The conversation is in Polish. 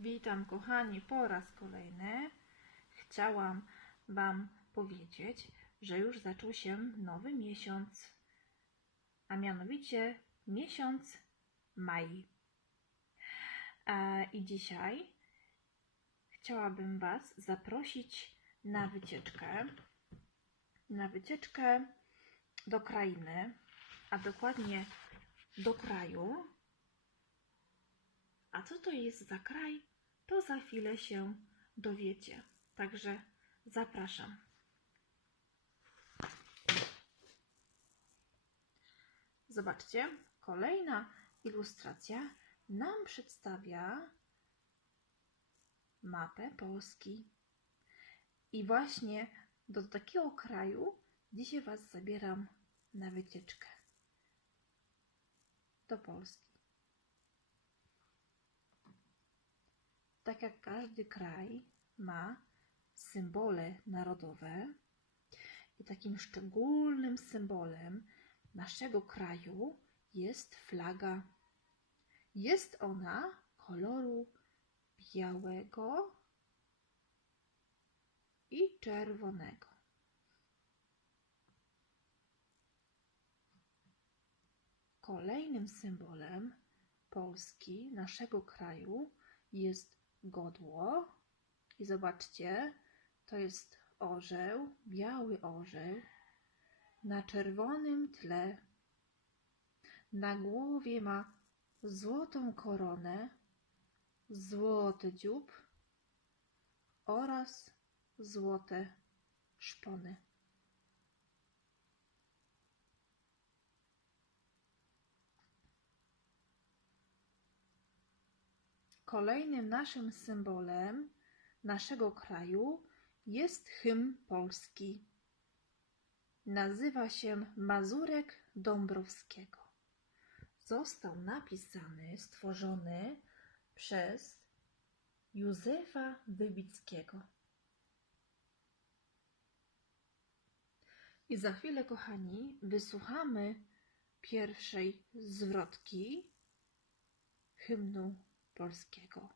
Witam kochani po raz kolejny. Chciałam Wam powiedzieć, że już zaczął się nowy miesiąc, a mianowicie miesiąc maj. E, I dzisiaj chciałabym Was zaprosić na wycieczkę. Na wycieczkę do krainy, a dokładnie do kraju. A co to jest za kraj, to za chwilę się dowiecie. Także zapraszam. Zobaczcie, kolejna ilustracja nam przedstawia mapę Polski. I właśnie do takiego kraju dzisiaj Was zabieram na wycieczkę. Do Polski. Tak jak każdy kraj ma symbole narodowe i takim szczególnym symbolem naszego kraju jest flaga. Jest ona koloru białego i czerwonego. Kolejnym symbolem Polski, naszego kraju, jest godło. I zobaczcie, to jest orzeł, biały orzeł na czerwonym tle. Na głowie ma złotą koronę, złoty dziób oraz złote szpony. Kolejnym naszym symbolem naszego kraju jest hymn polski. Nazywa się Mazurek Dąbrowskiego. Został napisany, stworzony przez Józefa Wybickiego. I za chwilę, kochani, wysłuchamy pierwszej zwrotki hymnu polskiego.